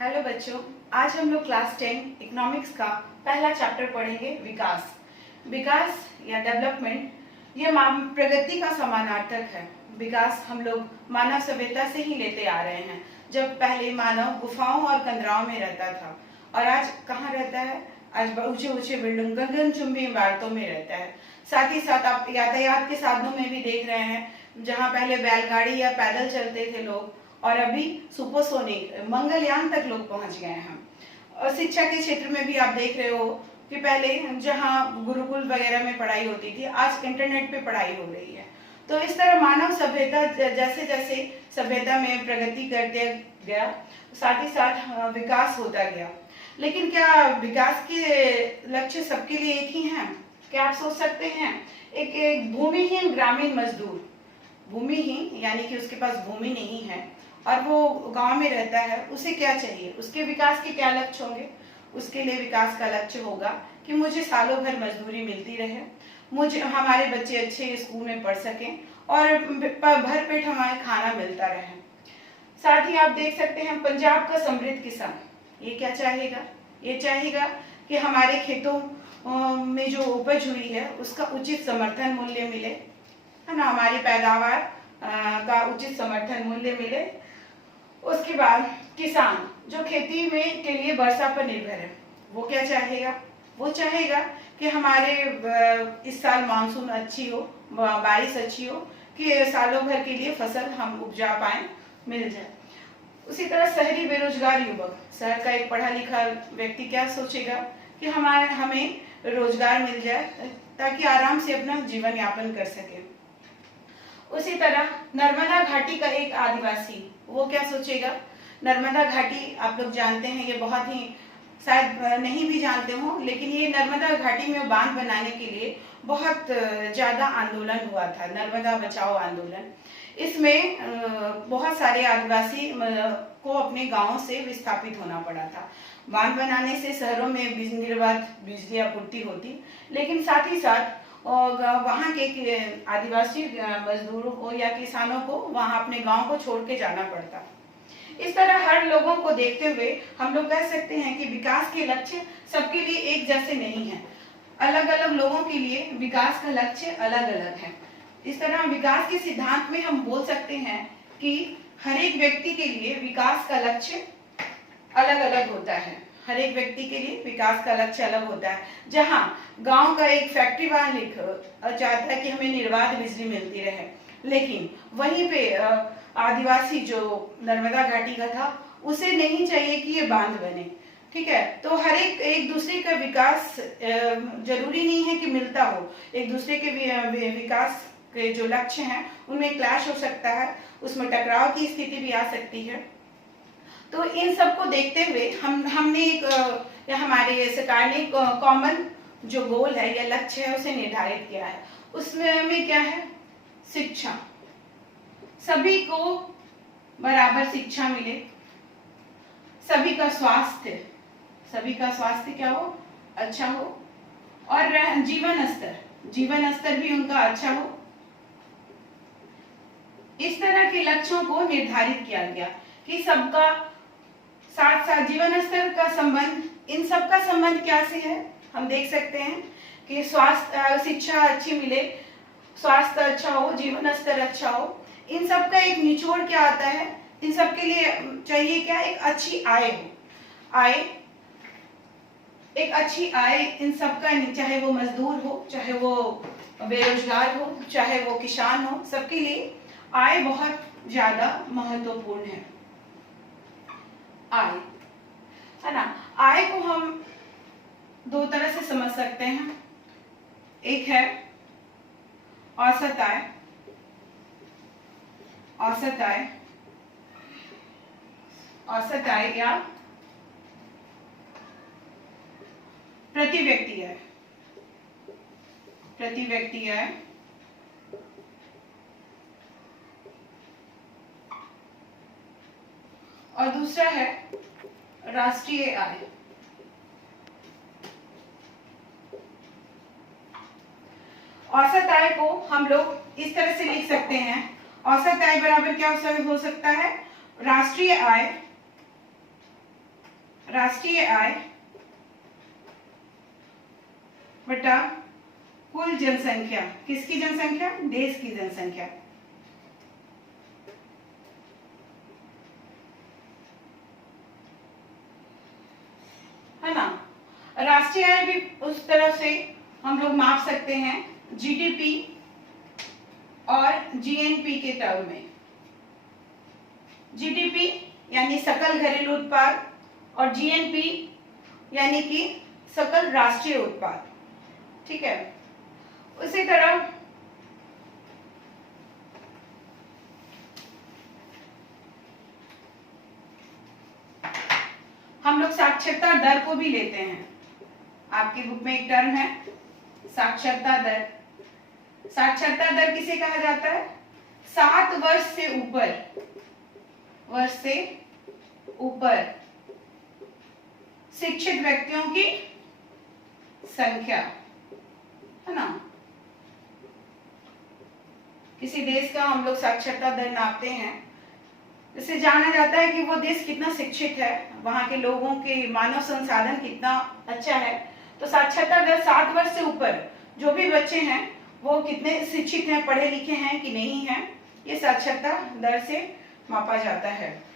Hello बच्चों, आज हम लोग क्लास 10 इकोनॉमिक्स का पहला चैप्टर पढ़ेंगे विकास। विकास या डेवलपमेंट ये प्रगति का समानार्थक है। विकास हम लोग मानव सभ्यता से ही लेते आ रहे हैं। जब पहले मानव गुफाओं और कंदराओं में रहता था और आज कहाँ रहता है? आज ऊंचे ऊंचे बिल्डिंग गगनचुंबी इमारतों में रहता है। साथ ही साथ आप यातायात के साधनों में भी देख रहे हैं, जहाँ पहले बैलगाड़ी या पैदल चलते थे लोग और अभी सुपरसोनिक मंगलयान तक लोग पहुंच गए हैं। और शिक्षा के क्षेत्र में भी आप देख रहे हो कि पहले जहां गुरुकुल वगैरह में पढ़ाई होती थी, आज इंटरनेट पे पढ़ाई हो रही है। तो इस तरह मानव सभ्यता जैसे जैसे सभ्यता में प्रगति करते गया, साथ ही साथ विकास होता गया। लेकिन क्या विकास के लक्ष्य सबके लिए एक ही हैं? क्या आप सोच सकते हैं? एक भूमिहीन ग्रामीण मजदूर, भूमिहीन यानी कि उसके पास भूमि नहीं है और वो गांव में रहता है, उसे क्या चाहिए? उसके विकास के क्या लक्ष्य होंगे? उसके लिए विकास का लक्ष्य होगा कि मुझे सालों भर मजदूरी मिलती रहे, मुझे हमारे बच्चे अच्छे स्कूल में पढ़ सकें और भर पेट हमारे खाना मिलता रहे। साथ ही आप देख सकते हैं पंजाब का समृद्ध किसान, ये क्या चाहेगा? ये चाहेगा कि हमारे खेतों में जो उपज हुई है उसका उचित समर्थन मूल्य मिले, है ना, हमारी पैदावार का उचित समर्थन मूल्य मिले। उसके बाद किसान जो खेती में के लिए वर्षा पर निर्भर है, वो क्या चाहेगा? वो चाहेगा कि हमारे इस साल मानसून अच्छी हो, बारिश अच्छी हो, कि सालों भर के लिए फसल हम उपजा पाए, मिल जाए। उसी तरह शहरी बेरोजगार युवक, शहर का एक पढ़ा लिखा व्यक्ति क्या सोचेगा कि हमें रोजगार मिल जाए ताकि आराम से अपना जीवन यापन कर सके। उसी तरह नर्मदा घाटी का एक आदिवासी, वो क्या सोचेगा? नर्मदा घाटी आप लोग जानते हैं, ये बहुत ही शायद नहीं भी जानते हो, लेकिन ये नर्मदा घाटी में बांध बनाने के लिए बहुत ज्यादा आंदोलन हुआ था, नर्मदा बचाओ आंदोलन। इसमें बहुत सारे आदिवासी को अपने गांवों से विस्थापित होना पड़ा था। बांध बनाने से शहरों में निर्बाध बिजली आपूर्ति होती, लेकिन साथ ही साथ और वहाँ के आदिवासी मजदूरों को या किसानों को वहाँ अपने गांव को छोड़ के जाना पड़ता। इस तरह हर लोगों को देखते हुए हम लोग कह सकते हैं कि विकास के लक्ष्य सबके लिए एक जैसे नहीं है। अलग अलग लोगों के लिए विकास का लक्ष्य अलग अलग है। इस तरह विकास के सिद्धांत में हम बोल सकते हैं कि हर एक व्यक्ति के लिए विकास का लक्ष्य अलग अलग होता है। हर एक व्यक्ति के लिए विकास का लक्ष्य अलग होता है। जहाँ गांव का एक फैक्ट्री मालिक चाहता है कि हमें निर्बाध बिजली मिलती रहे, लेकिन वहीं पे आदिवासी जो नर्मदा घाटी का था, उसे नहीं चाहिए कि ये बांध बने। ठीक है, तो हर एक दूसरे का विकास जरूरी नहीं है कि मिलता हो। एक दूसरे के विकास के जो लक्ष्य हैं उनमें क्लैश हो सकता है, उसमें टकराव की स्थिति भी आ सकती है। तो इन सबको देखते हुए हमने एक हमारे सरकार ने कॉमन जो गोल है या लक्ष्य है उसे निर्धारित किया है। उसमें क्या है? शिक्षा, सभी को बराबर शिक्षा मिले, सभी का स्वास्थ्य क्या हो? अच्छा हो, और जीवन स्तर भी उनका अच्छा हो। इस तरह के लक्ष्यों को निर्धारित किया गया कि सबका साथ साथ जीवन स्तर का संबंध, इन सब का संबंध क्या से है? हम देख सकते हैं कि शिक्षा अच्छी मिले, स्वास्थ्य अच्छा हो, जीवन स्तर अच्छा हो, इन सब का एक निचोड़ क्या आता है? इन सब के लिए चाहिए क्या? एक अच्छी आय हो। एक अच्छी आय इन सब का, चाहे वो मजदूर हो, चाहे वो बेरोजगार हो, चाहे वो किसान हो, सबके लिए आय बहुत ज्यादा महत्वपूर्ण है। आय, है ना, आय को हम दो तरह से समझ सकते हैं। एक है औसत आय, औसत आय या प्रति व्यक्ति आय। और दूसरा है राष्ट्रीय आय। औसत आय को हम लोग इस तरह से लिख सकते हैं, औसत आय बराबर क्या हो सकता है? राष्ट्रीय आय राष्ट्रीय आय बटा कुल जनसंख्या। किसकी जनसंख्या? देश की जनसंख्या। है ना। राष्ट्रीय आय भी उस तरह से हम लोग माप सकते हैं जीडीपी और जीएनपी के टर्म में। जीडीपी यानी सकल घरेलू उत्पाद और जीएनपी यानी कि सकल राष्ट्रीय उत्पाद। ठीक है। उसी तरह हम लोग साक्षरता दर को भी लेते हैं। आपकी बुक में एक टर्म है साक्षरता दर। साक्षरता दर किसे कहा जाता है? 7 वर्ष से ऊपर शिक्षित व्यक्तियों की संख्या, है ना। किसी देश का हम लोग साक्षरता दर नापते हैं, इससे जाना जाता है कि वो देश कितना शिक्षित है, वहां के लोगों के मानव संसाधन कितना अच्छा है। तो साक्षरता दर 7 वर्ष से ऊपर जो भी बच्चे हैं वो कितने शिक्षित हैं, पढ़े लिखे हैं कि नहीं हैं, ये साक्षरता दर से मापा जाता है।